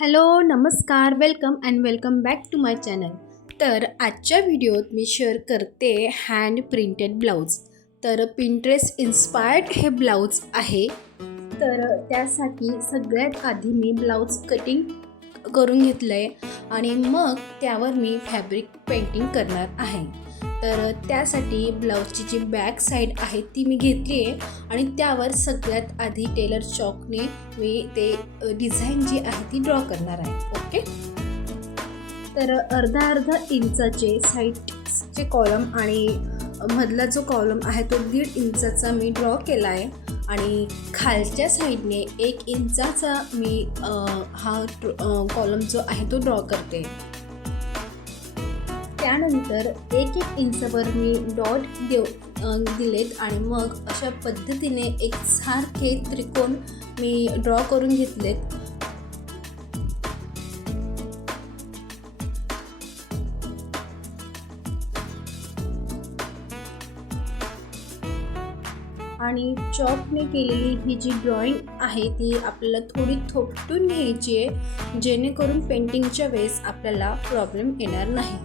Hello नमस्कार welcome back to my channel. तर आजच्या व्हिडिओत मी शेअर करते हँड प्रिंटेड ब्लाऊज। तर पिंटरेस्ट इन्स्पायर्ड हे ब्लाऊज आहे। तर त्यासाठी सगळ्यात आधी मी ब्लाऊज कटिंग करून घेतलं आहे आणि मग त्यावर मी फॅब्रिक पेंटिंग करणार आहे। तर त्यासाठी ब्लाऊजची जी बॅक साईड आहे ती मी घेतली आहे आणि त्यावर सगळ्यात आधी टेलर चॉकने मी ते डिझाईन जी आहे ती ड्रॉ करणार आहे। ओके, तर अर्धा इंचाचे साईडचे कॉलम आणि मधला जो कॉलम आहे तो 1.5 इंचाचा मी ड्रॉ केला आहे आणि खालच्या साईडने 1 इंचाचा मी हा कॉलम जो आहे तो ड्रॉ करते। त्यानंतर 1 इंचवर मी डॉट दिलेत आणि मग अशा पद्धतीने एकसारखे त्रिकोण मी ड्रॉ करून घेतलेत। आणि चॉकने केलेली ही जी ड्रॉइंग आहे ती आपल्याला थोडी थोपटून घ्यायची आहे, जेणेकरून पेंटिंगच्या वेळेस आपल्याला प्रॉब्लेम येणार नाही।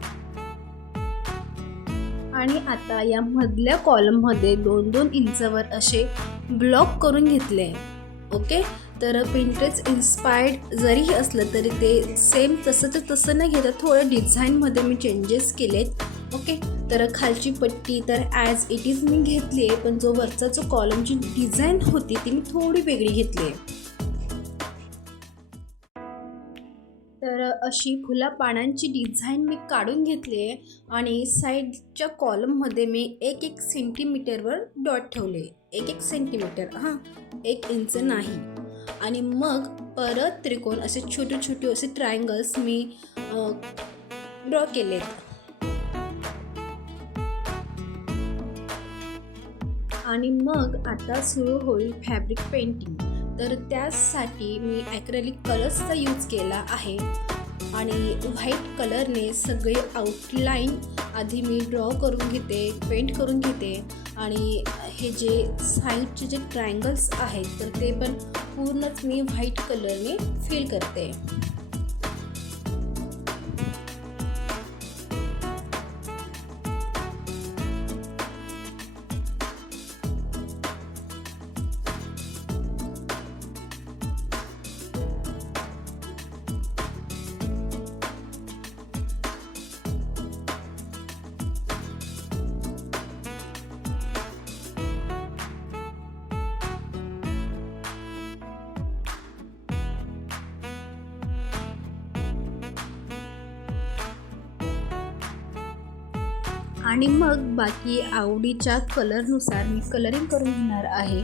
आणि आता या मधल्या कॉलममध्ये 2-2 इंचावर असे ब्लॉक करून घेतले। ओके, तर पिंटरेस्ट इन्स्पायर्ड जरी असलं तरी ते सेम तसं न घेता थोडं डिझाईनमध्ये मी चेंजेस केलेत। ओके, तर खालची पट्टी तर ॲज इट इज मी घेतली आहे, पण जो वरचा जो कॉलमची डिझाईन होती ती मी थोडी वेगळी घेतली आहे। तर अशी फुला पानांची डिझाईन मी काढून घेतली आहे आणि साईडच्या कॉलममध्ये मी 1-1 सेंटीमीटरवर डॉट ठेवले। 1-1 सेंटीमीटर, 1 इंच नाही। आणि मग परत त्रिकोण असे छोटे असे ट्रायंगल्स मी ड्रॉ केलेत। आणि मग आता सुरू होईल फॅब्रिक पेंटिंग। तर त्यासाठी मी ॲक्रेलिक कलर्सचा यूज केला आहे आणि व्हाईट कलरने सगळे आउटलाईन आधी मी ड्रॉ करून घेते, पेंट करून घेते। आणि हे जे साईडचे जे ट्रायंगल्स आहेत तर ते पण पूर्णच मी व्हाईट कलरने फिल करते। आणि मग बाकी आवडीच्या कलरनुसार मी कलरिंग करून घेणार आहे।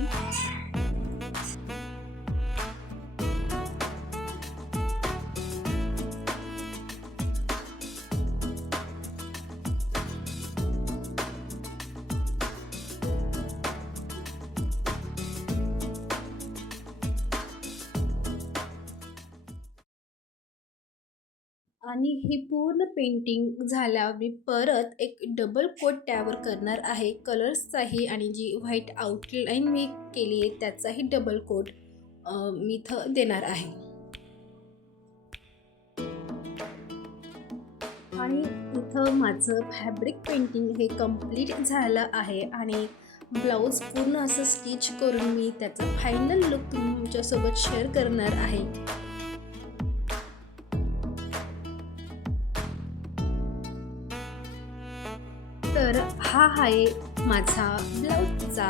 आणि ही पूर्ण पेंटिंग झाल्यावर मी परत एक डबल कोट त्यावर करणार आहे कलर्सचाही, आणि जी व्हाईट आउटलाईन मी केली आहे त्याचाही डबल कोट मी इथं देणार आहे। आणि इथं माझं फॅब्रिक पेंटिंग हे कंप्लीट झालं आहे आणि ब्लाऊज पूर्ण असं स्टिच करून मी त्याचा फायनल लुक तुमच्यासोबत शेअर करणार आहे। तर हा आहे माझा ब्लाऊजचा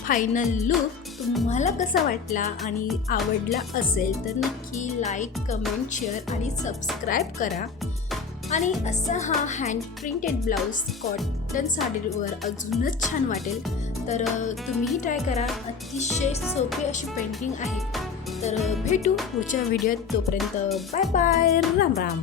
फायनल लुक। तुम्हाला कसा वाटला आणि आवडला असेल तर नक्की लाईक, कमेंट, शेअर आणि सबस्क्राईब करा। आणि असा हा हँड प्रिंटेड ब्लाऊज कॉटन साडीवर अजूनच छान वाटेल, तर तुम्हीही ट्राय करा। अतिशय सोपी अशी पेंटिंग आहे। तर भेटू पुढच्या व्हिडिओत, तोपर्यंत बाय बाय, राम राम।